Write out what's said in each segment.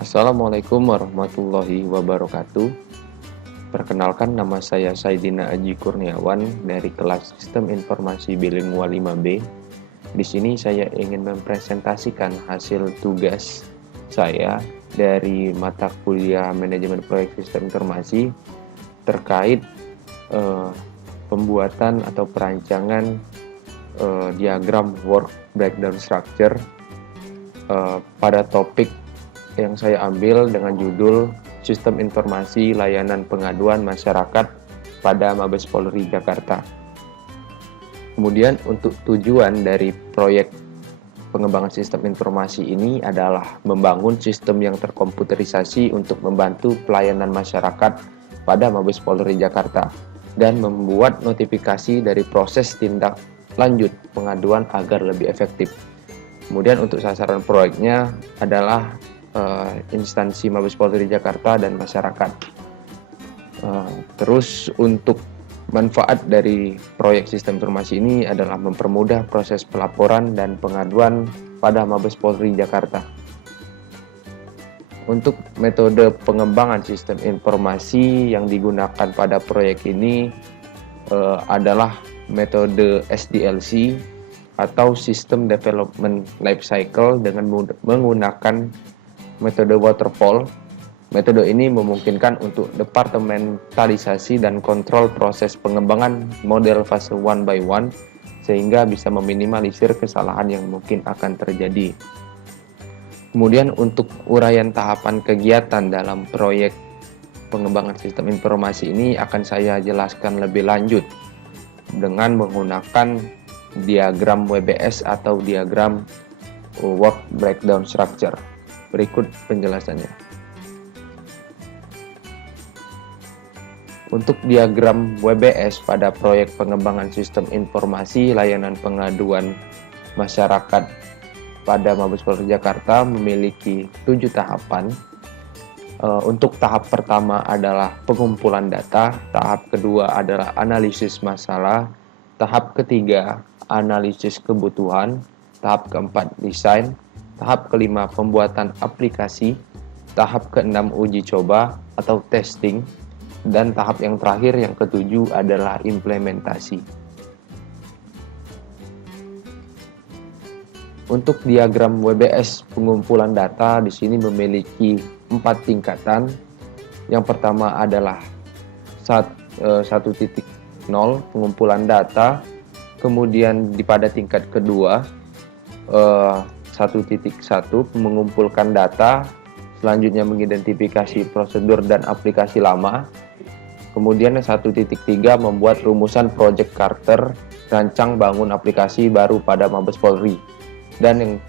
Assalamualaikum warahmatullahi wabarakatuh. Perkenalkan, nama saya Saidina Aji Kurniawan dari kelas Sistem Informasi Bilingual 5B. Di sini saya ingin mempresentasikan hasil tugas saya dari mata kuliah Manajemen Proyek Sistem Informasi terkait pembuatan atau perancangan diagram work breakdown structure pada topik yang saya ambil dengan judul Sistem Informasi Layanan Pengaduan Masyarakat pada Mabes Polri Jakarta. Kemudian untuk tujuan dari proyek pengembangan sistem informasi ini adalah membangun sistem yang terkomputerisasi untuk membantu pelayanan masyarakat pada Mabes Polri Jakarta dan membuat notifikasi dari proses tindak lanjut pengaduan agar lebih efektif. Kemudian untuk sasaran proyeknya adalah instansi Mabes Polri Jakarta dan masyarakat. Terus untuk manfaat dari proyek sistem informasi ini adalah mempermudah proses pelaporan dan pengaduan pada Mabes Polri Jakarta. Untuk metode pengembangan sistem informasi yang digunakan pada proyek ini adalah metode SDLC atau System Development Life Cycle dengan menggunakan metode waterfall. Metode ini memungkinkan untuk departementalisasi dan kontrol proses pengembangan model fase one by one sehingga bisa meminimalisir kesalahan yang mungkin akan terjadi. Kemudian untuk uraian tahapan kegiatan dalam proyek pengembangan sistem informasi ini akan saya jelaskan lebih lanjut dengan menggunakan diagram WBS atau diagram work breakdown structure. Berikut penjelasannya. Untuk diagram WBS pada proyek pengembangan sistem informasi layanan pengaduan masyarakat pada Mabes Polri Jakarta memiliki 7 tahapan. Untuk tahap pertama adalah pengumpulan data, tahap kedua adalah analisis masalah, tahap ketiga analisis kebutuhan, tahap keempat desain, tahap kelima pembuatan aplikasi, tahap keenam uji coba atau testing, dan tahap yang terakhir yang ketujuh adalah implementasi. Untuk diagram WBS pengumpulan data di sini memiliki 4 tingkatan. Yang pertama adalah 1.0 pengumpulan data, kemudian pada tingkat kedua 1.1 mengumpulkan data, selanjutnya mengidentifikasi prosedur dan aplikasi lama. Kemudian 1.3 membuat rumusan Project Carter, rancang bangun aplikasi baru pada Mabes Polri. Dan yang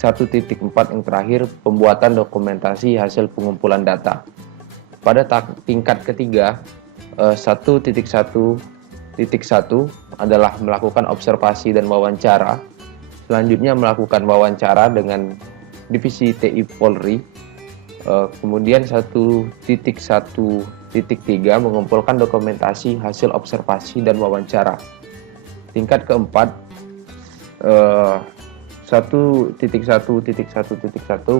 1.4 yang terakhir pembuatan dokumentasi hasil pengumpulan data. Pada tingkat ketiga 1.1 adalah melakukan observasi dan wawancara. Selanjutnya melakukan wawancara dengan divisi TI Polri. Kemudian 1.1.3 mengumpulkan dokumentasi hasil observasi dan wawancara. Tingkat keempat 1.1.1.1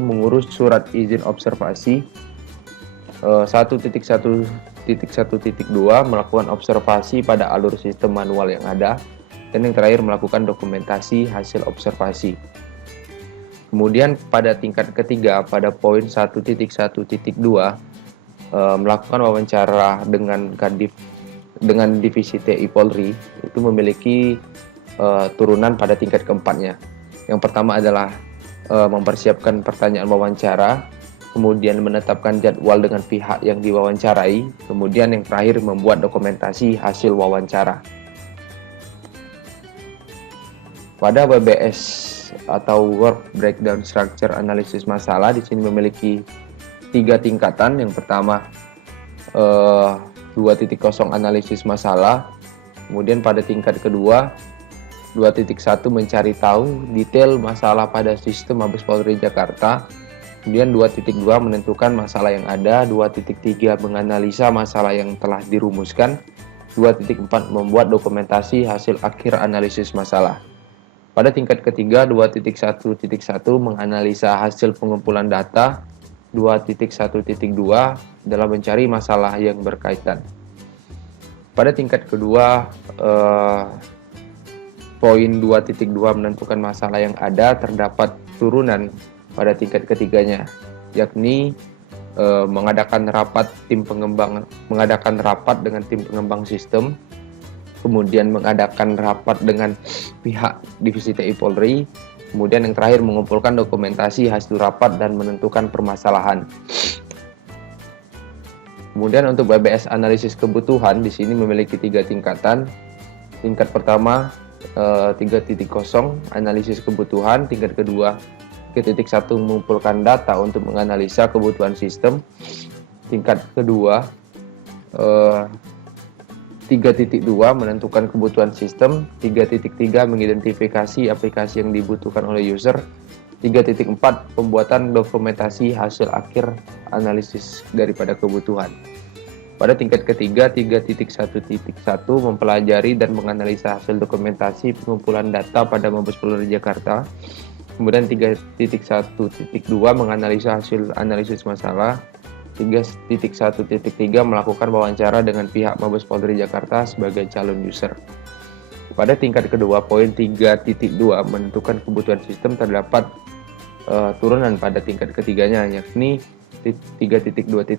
mengurus surat izin observasi. 1.1.1.2 melakukan observasi pada alur sistem manual yang ada. Dan yang terakhir melakukan dokumentasi hasil observasi. Kemudian pada tingkat ketiga pada poin 1.1.2 melakukan wawancara dengan divisi TI Polri itu memiliki turunan pada tingkat keempatnya. Yang pertama adalah mempersiapkan pertanyaan wawancara, kemudian menetapkan jadwal dengan pihak yang diwawancarai, kemudian yang terakhir membuat dokumentasi hasil wawancara. Pada WBS atau Work Breakdown Structure Analisis Masalah di sini memiliki 3 tingkatan. Yang pertama 2.0 analisis masalah. Kemudian pada tingkat kedua 2.1 mencari tahu detail masalah pada sistem Mabes Polri Jakarta. Kemudian 2.2 menentukan masalah yang ada. 2.3 menganalisa masalah yang telah dirumuskan. 2.4 membuat dokumentasi hasil akhir analisis masalah. Pada tingkat ketiga 2.1.1 menganalisa hasil pengumpulan data. 2.1.2 dalam mencari masalah yang berkaitan. Pada tingkat kedua, poin 2.2 menentukan masalah yang ada, terdapat turunan pada tingkat ketiganya, yakni mengadakan rapat dengan tim pengembang sistem, kemudian mengadakan rapat dengan pihak divisi TI Polri, kemudian yang terakhir mengumpulkan dokumentasi hasil rapat dan menentukan permasalahan. Kemudian untuk BBS analisis kebutuhan di sini memiliki 3 tingkatan. Tingkat pertama 3.0 analisis kebutuhan, tingkat kedua 3.1 mengumpulkan data untuk menganalisa kebutuhan sistem, tingkat kedua 3.2 menentukan kebutuhan sistem, 3.3 mengidentifikasi aplikasi yang dibutuhkan oleh user, 3.4 pembuatan dokumentasi hasil akhir analisis daripada kebutuhan. Pada tingkat ketiga 3.1.1 mempelajari dan menganalisa hasil dokumentasi pengumpulan data pada Mabes Polri Jakarta. Kemudian 3.1.2 menganalisa hasil analisis masalah. 3.1.3 melakukan wawancara dengan pihak Mabes Polri Jakarta sebagai calon user. Pada tingkat kedua, poin 3.2 menentukan kebutuhan sistem, terdapat turunan pada tingkat ketiganya, yakni 3.2.1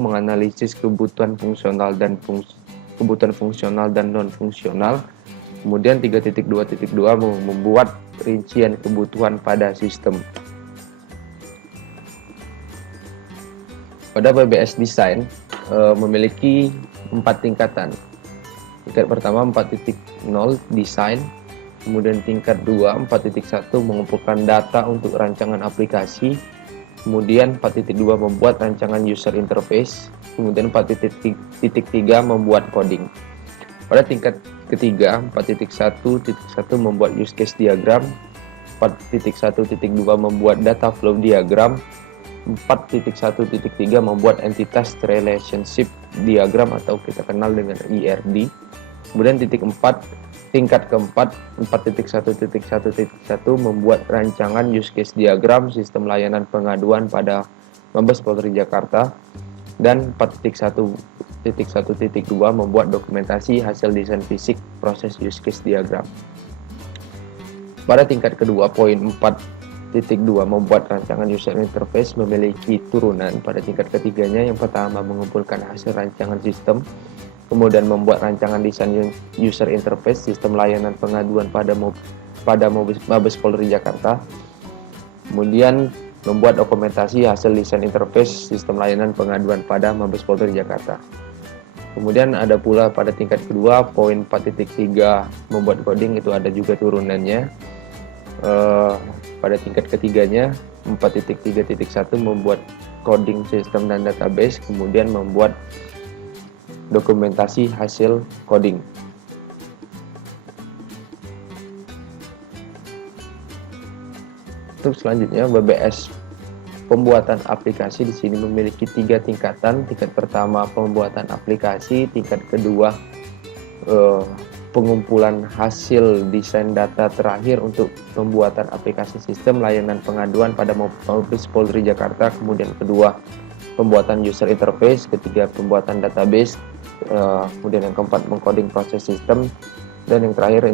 menganalisis kebutuhan fungsional dan non fungsional. Kemudian 3.2.2 membuat rincian kebutuhan pada sistem. Pada BBS Design memiliki 4 tingkatan. Tingkat pertama 4.0 desain, kemudian tingkat 2 4.1 mengumpulkan data untuk rancangan aplikasi, kemudian 4.2 membuat rancangan user interface, kemudian 4.3 membuat coding. Pada tingkat ketiga 4.1.1 membuat use case diagram, 4.1.2 membuat data flow diagram, 4.1.3 membuat entitas relationship diagram atau kita kenal dengan ERD. Kemudian tingkat keempat 4.1.1.1 membuat rancangan use case diagram sistem layanan pengaduan pada Mabes Polri Jakarta, dan 4.1.1.2 membuat dokumentasi hasil desain fisik proses use case diagram. Pada tingkat kedua poin 4.2 membuat rancangan user interface memiliki turunan pada tingkat ketiganya. Yang pertama mengumpulkan hasil rancangan sistem, kemudian membuat rancangan desain user interface sistem layanan pengaduan pada Mabes Polri Jakarta, kemudian membuat dokumentasi hasil desain interface sistem layanan pengaduan pada Mabes Polri Jakarta. Kemudian ada pula pada tingkat kedua poin 4.3 membuat coding, itu ada juga turunannya. Pada tingkat ketiganya 4.3.1 membuat coding sistem dan database, kemudian membuat dokumentasi hasil coding. Untuk selanjutnya BBS pembuatan aplikasi di sini memiliki 3 tingkatan. Tingkat pertama pembuatan aplikasi, tingkat kedua pengumpulan hasil desain data terakhir untuk pembuatan aplikasi sistem layanan pengaduan pada Mabes Polri Jakarta, kemudian kedua pembuatan user interface, ketiga pembuatan database, kemudian yang keempat mengcoding proses sistem, dan yang terakhir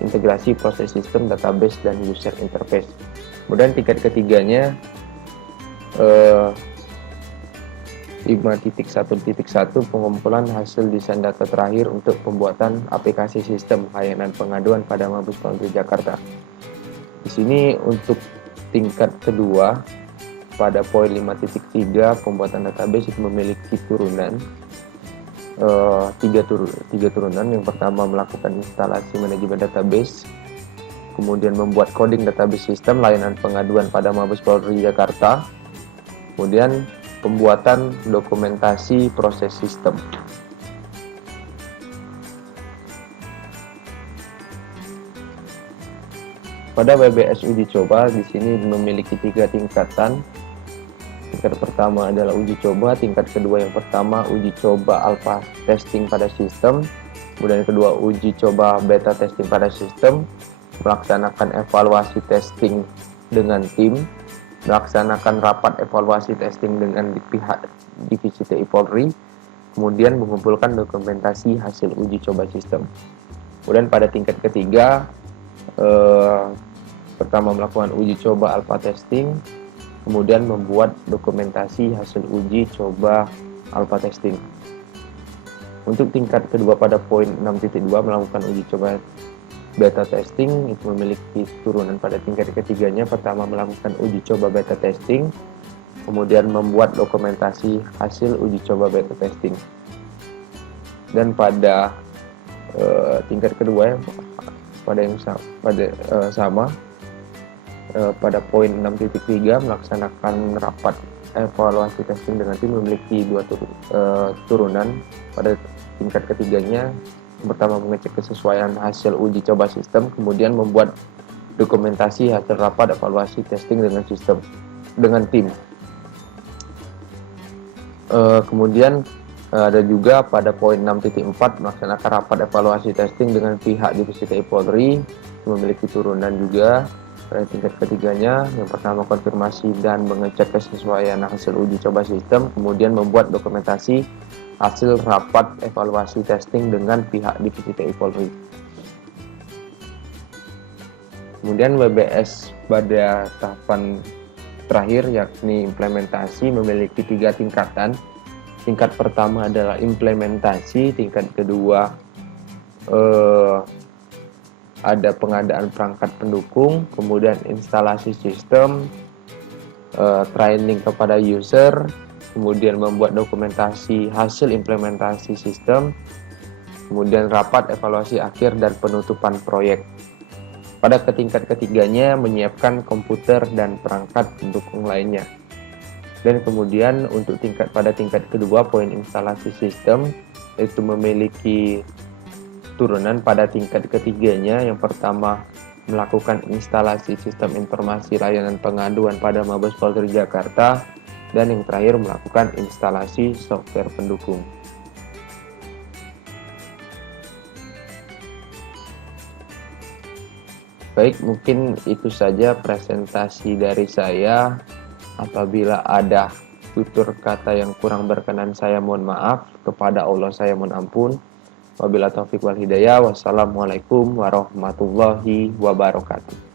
integrasi proses sistem, database, dan user interface. Kemudian tingkat ketiganya 5.1.1 pengumpulan hasil desain data terakhir untuk pembuatan aplikasi sistem layanan pengaduan pada Mabes Polri Jakarta. Di sini untuk tingkat kedua pada poin 5.3 pembuatan database itu memiliki turunan tiga turunan. Yang pertama melakukan instalasi manajemen database, kemudian membuat coding database sistem layanan pengaduan pada Mabes Polri Jakarta, kemudian pembuatan dokumentasi proses sistem. Pada BBS uji coba di sini memiliki 3 tingkatan. Tingkat pertama adalah uji coba, tingkat kedua yang pertama uji coba alpha testing pada sistem, kemudian kedua uji coba beta testing pada sistem, melaksanakan evaluasi testing dengan tim, melaksanakan rapat evaluasi testing dengan pihak divisi TI Polri, kemudian mengumpulkan dokumentasi hasil uji coba sistem. Kemudian pada tingkat ketiga, pertama melakukan uji coba alpha testing, kemudian membuat dokumentasi hasil uji coba alpha testing. Untuk tingkat kedua pada poin 6.2 melakukan uji coba beta testing, itu memiliki turunan pada tingkat ketiganya. Pertama melakukan uji coba beta testing, kemudian membuat dokumentasi hasil uji coba beta testing. Dan pada tingkat kedua sama pada poin 6.3 melaksanakan rapat evaluasi testing dengan tim, memiliki dua turunan. Pada tingkat ketiganya, pertama mengecek kesesuaian hasil uji coba sistem, kemudian membuat dokumentasi hasil rapat evaluasi testing dengan tim. Kemudian ada juga pada poin 6.4 melaksanakan rapat evaluasi testing dengan pihak divisi TI Polri, memiliki turunan juga. Pada tingkat ketiganya, yang pertama konfirmasi dan mengecek kesesuaian hasil uji coba sistem, kemudian membuat dokumentasi hasil rapat evaluasi testing dengan pihak divisi TI Polri. Kemudian WBS pada tahapan terakhir, yakni implementasi, memiliki 3 tingkatan. Tingkat pertama adalah implementasi, tingkat kedua ada pengadaan perangkat pendukung, kemudian instalasi sistem, training kepada user, kemudian membuat dokumentasi hasil implementasi sistem, kemudian rapat evaluasi akhir dan penutupan proyek. Pada tingkat ketiganya menyiapkan komputer dan perangkat pendukung lainnya. Dan kemudian untuk pada tingkat kedua poin instalasi sistem, itu memiliki turunan pada tingkat ketiganya. Yang pertama melakukan instalasi sistem informasi layanan pengaduan pada Mabes Polri Jakarta, dan yang terakhir melakukan instalasi software pendukung. Baik, mungkin itu saja presentasi dari saya. Apabila ada tutur kata yang kurang berkenan, saya mohon maaf. Kepada Allah saya mohon ampun. Wabillahi taufiq wal hidayah. Wassalamualaikum warahmatullahi wabarakatuh.